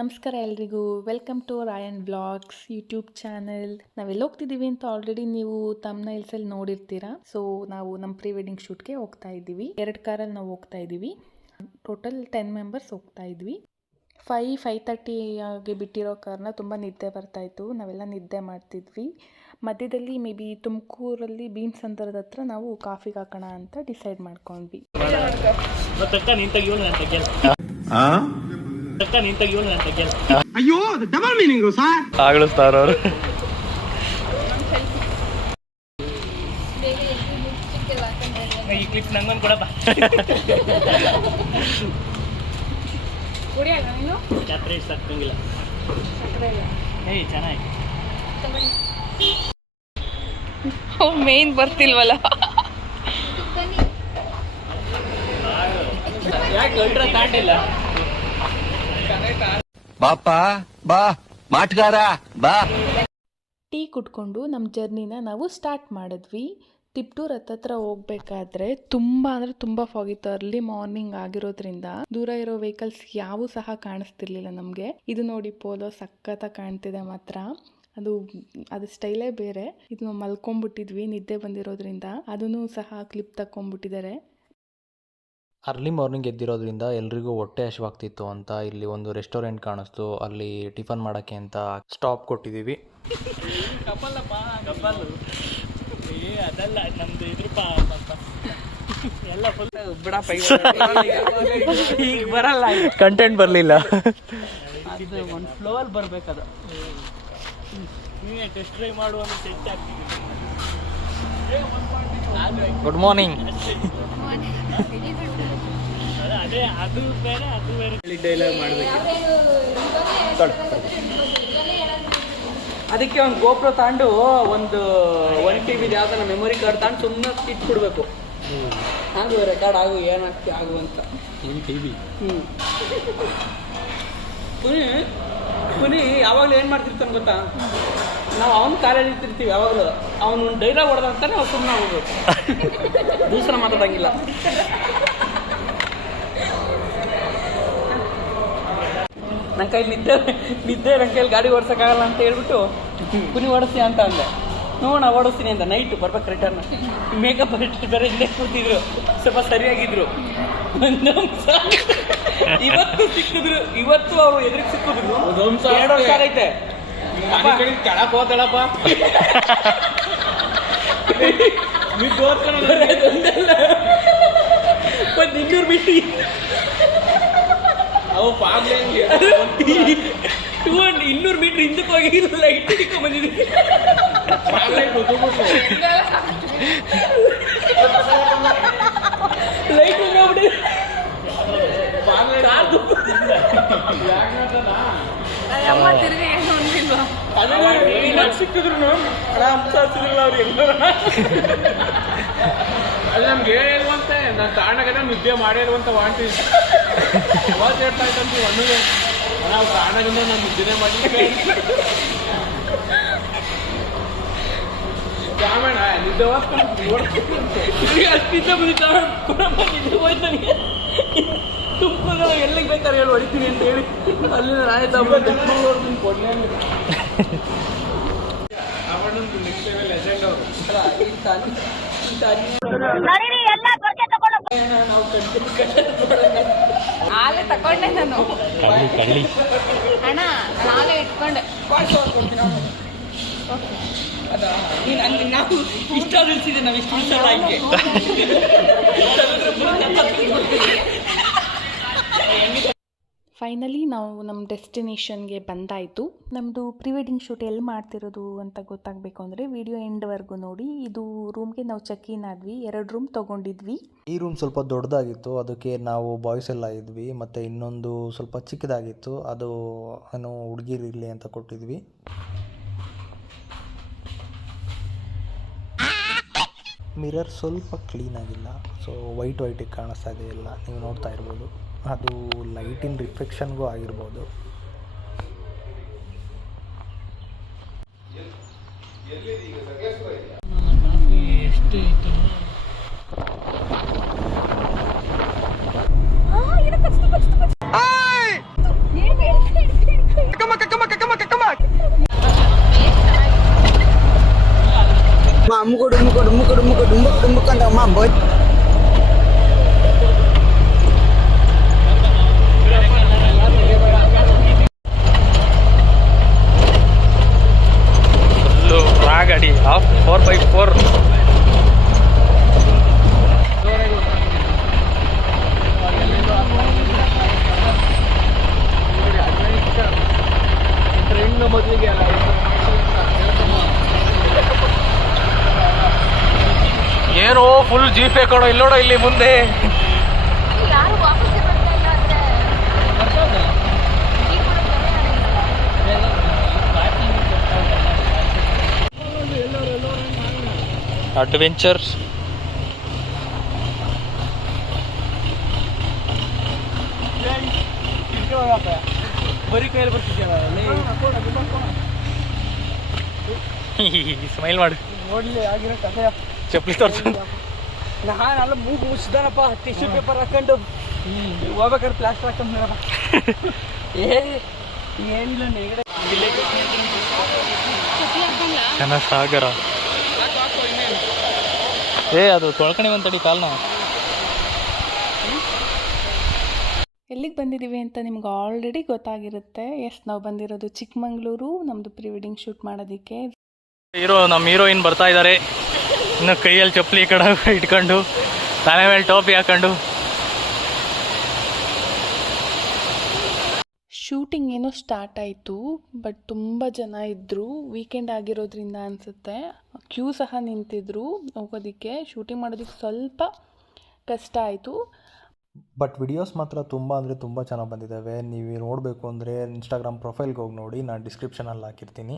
ನಮಸ್ಕಾರ ಎಲ್ರಿಗೂ, welcome to Rayan vlogs YouTube channel. ನಾವೆಲ್ಲಿ ಹೋಗ್ತಿದ್ದೀವಿ ಅಂತ ಆಲ್ರೆಡಿ ನೀವು ಥಂಬ್ನೈಲ್ಸಲ್ಲಿ ನೋಡಿರ್ತೀರಾ. ಸೊ ನಾವು ನಮ್ಮ ಪ್ರೀ ವೆಡ್ಡಿಂಗ್ ಶೂಟ್ಗೆ ಹೋಗ್ತಾ ಇದ್ದೀವಿ. 2 ಕಾರಲ್ಲಿ ನಾವು ಹೋಗ್ತಾ ಇದ್ದೀವಿ. ಟೋಟಲ್ 10 ಮೆಂಬರ್ಸ್ ಹೋಗ್ತಾ ಇದ್ವಿ. 5:30 ಆಗಿ ಬಿಟ್ಟಿರೋ ಕಾರಣ ತುಂಬ ನಿದ್ದೆ ಬರ್ತಾಯಿತ್ತು. ನಾವೆಲ್ಲ ನಿದ್ದೆ ಮಾಡ್ತಿದ್ವಿ. ಮಧ್ಯದಲ್ಲಿ ಮೇ ಬಿ ತುಮಕೂರಲ್ಲಿ ಬೀಮ್ಸ್ ಅಂತರದ ಹತ್ರ ನಾವು ಕಾಫಿಗೆ ಹಾಕೋಣ ಅಂತ ಡಿಸೈಡ್ ಮಾಡ್ಕೊಂಡ್ವಿ. ಅಯ್ಯೋ ಡಬಲ್ ಮೀನಿಂಗ್ ಸರ್ ಆಗ್ಲಿಸ್ತಾರ ಅವರು. ಈ ಕ್ಲಿಪ್ ನಂಗೊಂದು ಕೊಡಪ್ಪ. ಜಾತ್ರೆ ಸಾಕಂಗಿಲ್ಲ. ಏಯ್ ಚೆನ್ನಾಗಿ ಮೇನ್ ಬರ್ತಿಲ್ವಲ್ಲ. ಯಾಕೆ ಅಲ್ಟ್ರಾ ತಾಂಡಿಲ್ಲ? ಬಾಪ ಬಾ ಮಾಟ್ಗಾರ ಬಾ. ಟೀ ಕುಟ್ಕೊಂಡು ನಮ್ಮ ಜರ್ನಿನ ನಾವು ಸ್ಟಾರ್ಟ್ ಮಾಡಿದ್ವಿ. ತಿಪ್ಟೂರ್ ಹತ್ತತ್ರ ಹೋಗ್ಬೇಕಾದ್ರೆ ತುಂಬ ಫಾಗಿತ್ತು. ಅರ್ಲಿ ಮಾರ್ನಿಂಗ್ ಆಗಿರೋದ್ರಿಂದ ದೂರ ಇರೋ ವೆಹಿಕಲ್ಸ್ ಯಾವೂ ಸಹ ಕಾಣಿಸ್ತಿರ್ಲಿಲ್ಲ ನಮಗೆ. ಇದು ನೋಡಿ ಪೋಲೋ ಸಖತ್ತಾಗಿ ಕಾಣ್ತಿದೆ ಮಾತ್ರ. ಅದು ಸ್ಟೈಲೇ ಬೇರೆ. ಇದು ನಾವು ಮಲ್ಕೊಂಡ್ಬಿಟ್ಟಿದ್ವಿ ನಿದ್ದೆ ಬಂದಿರೋದ್ರಿಂದ. ಅದನ್ನು ಸಹ ಕ್ಲಿಪ್ ತಗೊಂಡ್ಬಿಟ್ಟಿದ್ದಾರೆ. ಅರ್ಲಿ ಮಾರ್ನಿಂಗ್ ಎದ್ದಿರೋದ್ರಿಂದ ಎಲ್ರಿಗೂ ಹೊಟ್ಟೆ ಹಸಿವಾಗ್ತಿತ್ತು ಅಂತ ಇಲ್ಲಿ ಒಂದು ರೆಸ್ಟೋರೆಂಟ್ ಕಾಣಿಸ್ತು. ಅಲ್ಲಿ ಟಿಫನ್ ಮಾಡೋಕ್ಕೆ ಅಂತ ಸ್ಟಾಪ್ ಕೊಟ್ಟಿದ್ದೀವಿ. ಅದಲ್ಲ ನಮ್ದು ಇದ್ರಪ್ಪ ಎಲ್ಲ ಫುಲ್ ಈಗ ಬರಲ್ಲ, ಕಂಟೆಂಟ್ ಬರಲಿಲ್ಲ. ಅದು ಒಂದು ಫ್ಲೋಲ್ಲಿ ಬರಬೇಕದು. ನೀವೇ ಟೆಸ್ಟ್ ಡ್ರೈವ್ ಮಾಡುವಂತ ಸೆಟ್ ಆಗ್ತಿದೆ. Good morning. ಅದೇ ಅದು ಬೇರೆ ಅದು ಬೇರೆ. ಡೈಲಾಗ್ ಮಾಡಬೇಕು. ಅದಕ್ಕೆ ಒಂದು ಗೋಪ್ರೋ ತಗೊಂಡು ಒಂದು 1 TB ಯಾವ್ದಾರ ಮೆಮೊರಿ ಕಾರ್ಡ್ ತಗೊಂಡು ಸುಮ್ಮನೆ ಇಟ್ಬಿಡ್ಬೇಕು. ಹಾಗೂ ರೆಕಾರ್ಡ್ ಆಗು ಏನಾಗ್ತಿ ಆಗು ಅಂತ. ಪುನಿ ಯಾವಾಗಲೂ ಏನು ಮಾಡ್ತಿರ್ತಾನೆ ಗೊತ್ತಾ, ನಾವು ಅವ್ನ ಕಾಲೇಜ್ ಇರ್ತಿರ್ತೀವಿ. ಯಾವಾಗಲೂ ಅವನು ಡೈಲಾಗ್ ಹೊಡೆದಂತಾನೆ ನಾವು ಸುಮ್ಮನೆ ಹೋಗ್ಬೇಕು. ದೂಸರ ಮಾತಾಡಂಗಿಲ್ಲ. ನನ್ನ ಕೈ ನಿದ್ದೆ ನನ್ನ ಕೈಲಿ ಗಾಡಿ ಓಡಿಸೋಕ್ಕಾಗಲ್ಲ ಅಂತ ಹೇಳ್ಬಿಟ್ಟು ಪುನಿ ಓಡಿಸ್ತೀಯ ಅಂತ ಅಂದೆ. ನೋಡೋಣ ಓಡಿಸ್ತೀನಿ ಅಂತ. ನೈಟು ಬರ್ಬೇಕು ರಿಟರ್ನ್. ಮೇಕಪ್ ಆರ್ಟಿಸ್ಟ್ ಬೇರೆ ಇಲ್ಲೇ ಕೂತಿದ್ರು, ಸ್ವಲ್ಪ ಸರಿಯಾಗಿದ್ರು. ಇವತ್ತು ಸಿಕ್ಕಿದ್ರು. ಇವತ್ತು ಅವರು ಎದುರಿಗೆ ಸಿಕ್ಕಿದ್ರು. 2 ವರ್ಷ ಆಗೈತೆ. ಕೆಳಕ್ಕೆ ಹೋಗ್ತಾಳಪ್ಪ. ಒಂದು 200 ಬಿಟ್ಟು ಅವು 200 ಮೀಟರ್ ಹಿಂದಕ್ಕೆ ಹೋಗಿ ಲೈಟ್ ಹಿಡ್ಕೊಂಡ್ ಬಂದಿದ್ದೀವಿ. ಲೈಟ್ ಹೋಗ್ಬಿಟ್ಟು ಸಿಕ್ಕಿದ್ರು ಹಂಸ ಸಿಗಲ್ಲ ಅವ್ರು ಎಲ್ಲರ. ಅದು ನಮ್ಗೆ ಹೇಳಿಲ್ವಂತೆ. ನಾನು ತಾಣಗದ ನಿದ್ದೆ ಮಾಡಿರುವಂತ ವಾಂಟಿ ಯಾವಾಗ ಹೇಳ್ತಾ ಇತ್ತಂತ ಒಣ್ಣಿಗೆ ನಾವು ತಾಣದಿಂದ ನಾನು ನಿದ್ದೆನೇ ಮಾಡಿ ರಾಮಣ್ಣ ನಿದ್ದೆ ಅಷ್ಟಿದ್ದ ಬಂದಿದ್ದ ನಿದ್ದೆ ಹೋಯ್ತು ನನಗೆ. ತುಮಕೂರು ಎಲ್ಲಿಗೆ ಬೇಕಾದ್ರೆ ಹೇಳಿ ಹೊಡಿತೀನಿ ಅಂತ ಹೇಳಿ ಅಲ್ಲಿಂದ ರಾಯ ತಗೊಂಡು ಕೊಡ್ಲೇ ಅವಣ್ಣಂದು ನೆಕ್ಸ್ಟ್ ಲೆಜೆಂಡ್ ಅವರು. ಹಾಲೆ ತಕೊಂಡೆ ನಾನು. ಅಣ್ಣ ಹಾಲೆ ಇಟ್ಕೊಂಡೆ. ನಾವು ಇಷ್ಟ ನಿಲ್ಸಿದೆ. ನಾವು ಇಷ್ಟು ನಿಲ್ಸಲ್ಲ. ಹಂಗೆ ಫೈನಲಿ ನಾವು ನಮ್ಮ ಡೆಸ್ಟಿನೇಷನ್ಗೆ ಬಂದಾಯಿತು. ನಮ್ಮದು ಪ್ರೀ ವೆಡ್ಡಿಂಗ್ ಶೂಟ್ ಎಲ್ಲಿ ಮಾಡ್ತಿರೋದು ಅಂತ ಗೊತ್ತಾಗಬೇಕು ಅಂದರೆ ವಿಡಿಯೋ ಎಂಡ್ವರೆಗೂ ನೋಡಿ. ಇದು ರೂಮ್ಗೆ ನಾವು ಚೆಕ್ ಇನ್ ಆದ್ವಿ. 2 ರೂಮ್ ತೊಗೊಂಡಿದ್ವಿ. ಈ ರೂಮ್ ಸ್ವಲ್ಪ ದೊಡ್ಡದಾಗಿತ್ತು, ಅದಕ್ಕೆ ನಾವು ಬಾಯ್ಸ್ ಎಲ್ಲ ಇದ್ವಿ. ಮತ್ತು ಇನ್ನೊಂದು ಸ್ವಲ್ಪ ಚಿಕ್ಕದಾಗಿತ್ತು, ಅದು ಏನು ಹುಡುಗಿರು ಇರಲಿ ಅಂತ ಕೊಟ್ಟಿದ್ವಿ. ಮಿರರ್ ಸ್ವಲ್ಪ ಕ್ಲೀನಾಗಿಲ್ಲ, ಸೊ ವೈಟಿಗೆ ಕಾಣಿಸ್ತಾ ಇದೆ ಎಲ್ಲ. ನೀವು ನೋಡ್ತಾ ಇರ್ಬೋದು. ಅದು ಲೈಟಿನ ರಿಫ್ಲೆಕ್ಷನ್ಗೂ ಆಗಿರ್ಬೋದು. ಎಷ್ಟು ಇತ್ತು ಏನು ಫುಲ್ ಜೀಪೇ ಕೊಡೋ ಇಲ್ಲಿ ನೋಡೋ ಇಲ್ಲಿ ಮುಂದೆ. ಯಾರು ವಾಪಸ್ ಬರ್ತಾ ಇಲ್ಲ ಅಂದ್ರೆ ಅಡ್ವೆಂಚರ್. ಬರೀ ಕೈಯಲ್ಲಿ ಬರ್ತಿದ್ದೇವೆ ಸ್ಮೈಲ್ ಮಾಡು. ನೋಡ್ಲಿ ಆಗಿರೋ ಕಥೆ. ಚಪ್ಪಲಿ ತೋರ್ಸು. ನಾನೆಲ್ಲ ಮೂಗು ಮುಚ್ಚಿದಾನಪ್ಪ, ಟಿಶ್ಯೂ ಪೇಪರ್ ಹಾಕೊಂಡು ಹೋಗ್ಬೇಕಾದ್ರೆ ಪ್ಲಾಸ್ಟರ್ ಹಾಕೊಂಡ್ನಪ್ಪ. ಏನಿಲ್ಲ ನೆಗಡೆ ಜನ ಸಾಗರ. ಅದು ತೊಳ್ಕಣಿ ಒಂತಡಿ ಕಾಲ್ನ. ಎಲ್ಲಿಗೆ ಬಂದಿದ್ದೀವಿ ಅಂತ ನಿಮ್ಗೆ ಆಲ್ರೆಡಿ ಗೊತ್ತಾಗಿರುತ್ತೆ. ನಾವು ಬಂದಿರೋದು ಚಿಕ್ಕಮಂಗ್ಳೂರು, ನಮ್ಮದು ಪ್ರೀ ವೆಡ್ಡಿಂಗ್ ಶೂಟ್ ಮಾಡೋದಕ್ಕೆ. ನಮ್ಮ ಹೀರೋಯಿನ್ ಬರ್ತಾ ಇದ್ದಾರೆ. ಇನ್ನು ಕೈಯಲ್ಲಿ ಚಪ್ಪಲಿ ಕಡೆ ಇಟ್ಕೊಂಡು, ತಲೆ ಮೇಲೆ ಟೋಪಿ ಹಾಕೊಂಡು. ಶೂಟಿಂಗ್ ಏನೋ ಸ್ಟಾರ್ಟ್ ಆಯಿತು, ಬಟ್ ತುಂಬ ಜನ ಇದ್ದರು. ವೀಕೆಂಡ್ ಆಗಿರೋದ್ರಿಂದ ಅನಿಸುತ್ತೆ. ಕ್ಯೂ ಸಹ ನಿಂತಿದ್ರು ಹೋಗೋದಕ್ಕೆ. ಶೂಟಿಂಗ್ ಮಾಡೋದಕ್ಕೆ ಸ್ವಲ್ಪ ಕಷ್ಟ ಆಯಿತು. ಬಟ್ ವಿಡಿಯೋಸ್ ಮಾತ್ರ ತುಂಬ ಅಂದರೆ ತುಂಬ ಚೆನ್ನಾಗಿ ಬಂದಿದ್ದಾವೆ. ನೀವು ನೋಡಬೇಕು ಅಂದರೆ ಇನ್ಸ್ಟಾಗ್ರಾಮ್ ಪ್ರೊಫೈಲ್ಗೆ ಹೋಗಿ ನೋಡಿ, ನಾನು ಡಿಸ್ಕ್ರಿಪ್ಷನಲ್ಲಿ ಹಾಕಿರ್ತೀನಿ.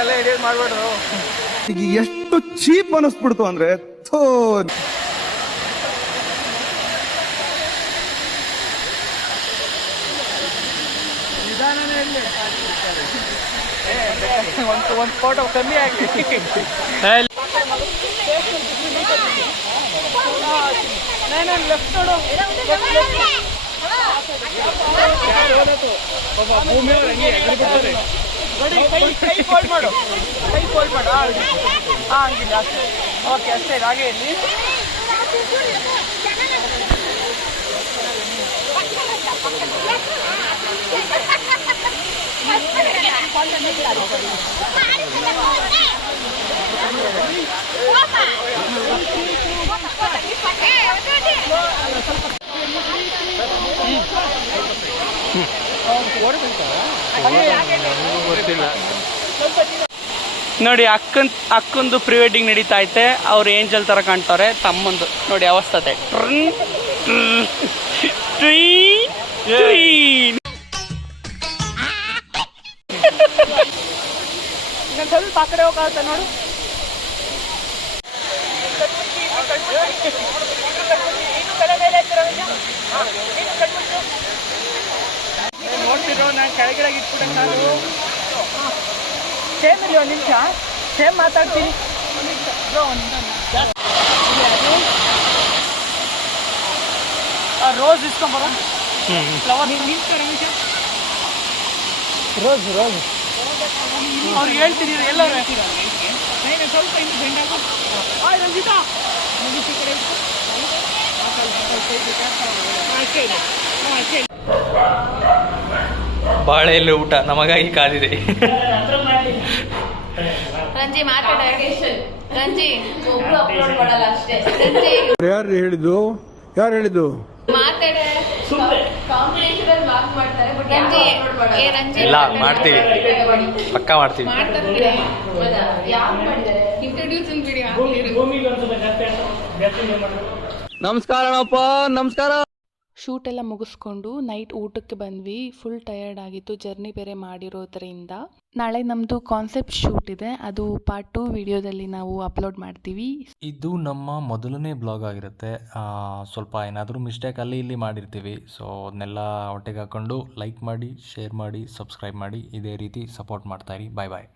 ಎಲ್ಲ ಎಡಿಟ್ ಮಾಡಬಾರ್ದು. ಈಗ ಎಷ್ಟು ಚೀಪ್ ಅನಿಸ್ಬಿಡ್ತು ಅಂದ್ರೆ ಒಂದು ಫೋಟೋ ಕಮ್ಮಿ ಆಗಲಿ. ಲೆಫ್ಟ್ ನೋಡು, ಕೈ ಫೋಲ್ಡ್ ಮಾಡು, ಕೈ ಫೋಲ್ಡ್ ಮಾಡು. ಹಂಗಿಲ್ಲ ಅಷ್ಟೇ. ಓಕೆ ಅಷ್ಟೇ, ಹಾಗೆ ಇಲ್ಲಿ. ನೋಡಿ ಅಕ್ಕಂದು ಪ್ರೀ ವೆಡ್ಡಿಂಗ್ ನಡೀತಾ ಐತೆ. ಅವ್ರು ಏಂಜಲ್ ಥರ ಕಾಣ್ತಾರೆ. ತಮ್ಮಂದು ನೋಡಿ ಅವಸ್ಥೆ. ಸ್ವಲ್ಪ ಆ ಕಡೆ ಹೋಗತ್ತೆ ನೋಡು. ನೋಡ್ತಿರೋ ನಾನು ಕೆಳಗಡೆ ಇಟ್ಬಿಟ್ಟೆ. ನಾನು ಸೇಮ್ ಇಲ್ಲಿ ಒಂದು ನಿಮಿಷ ಸೇಮ್ ಮಾತಾಡ್ತೀನಿ. ರೋಸ್ ಇಸ್ಕೊಂಬರ ಫ್ಲವರ್ ನಿಮಿಷ. ರೋಸ್ ಅವ್ರಿಗೆ ಹೇಳ್ತೀನಿ ಎಲ್ಲರೂ ಸ್ವಲ್ಪ ರಂಜಿತಾ ಬಾಳೆಯಲ್ಲಿ ಊಟ ನಮಗಾಗಿ ಕಾದಿದೆ. ರಂಜಿ ಮಾತಾಡ. ರಂಜಿ ಒಬ್ರು ಅಪ್ಲೋಡ್ ಮಾಡಲ್ಲ ಅಷ್ಟೇ. ರಂಜಿ ಯಾರು ಹೇಳಿದ್ದು ಮಾತಾಡೆ. ಕಾಂಬಿನೇಷನ್ ಅಲ್ಲಿ ವಾಕ್ ಮಾಡ್ತಾರೆ. ಬಟ್ ರಂಜಿ ರಂಜಿ ಇಲ್ಲ ಮಾಡ್ತೀವಿ, ಪಕ್ಕಾ ಮಾಡ್ತೀವಿ. ಯಾರು ಮಾಡಿದ್ದಾರೆ ಇಂಟ್ರೊಡ್ಯೂಸಿಂಗ್ ವಿಡಿಯೋ. ನಮಸ್ಕಾರಪ್ಪ, ನಮಸ್ಕಾರ. ಶೂಟ್ ಎಲ್ಲ ಮುಗಿಸ್ಕೊಂಡು ನೈಟ್ ಊಟಕ್ಕೆ ಬಂದ್ವಿ. ಫುಲ್ ಟಯರ್ಡ್ ಆಗಿತ್ತು, ಜರ್ನಿ ಬೇರೆ ಮಾಡಿರೋದ್ರಿಂದ. ನಾಳೆ ನಮ್ಮದು ಕಾನ್ಸೆಪ್ಟ್ ಶೂಟ್ ಇದೆ, ಅದು ಪಾರ್ಟ್ 2 ವಿಡಿಯೋದಲ್ಲಿ ನಾವು ಅಪ್ಲೋಡ್ ಮಾಡ್ತೀವಿ. ಇದು ನಮ್ಮ ಮೊದಲನೇ ಬ್ಲಾಗ್ ಆಗಿರುತ್ತೆ. ಸ್ವಲ್ಪ ಏನಾದರೂ ಮಿಸ್ಟೇಕ್ ಅಲ್ಲಿ ಇಲ್ಲಿ ಮಾಡಿರ್ತೀವಿ. ಸೊ ಅದನ್ನೆಲ್ಲ ಒಟ್ಟಿಗೆ ಹಾಕ್ಕೊಂಡು ಲೈಕ್ ಮಾಡಿ, ಶೇರ್ ಮಾಡಿ, ಸಬ್ಸ್ಕ್ರೈಬ್ ಮಾಡಿ. ಇದೇ ರೀತಿ ಸಪೋರ್ಟ್ ಮಾಡ್ತಾಯಿರಿ. ಬಾಯ್ ಬಾಯ್.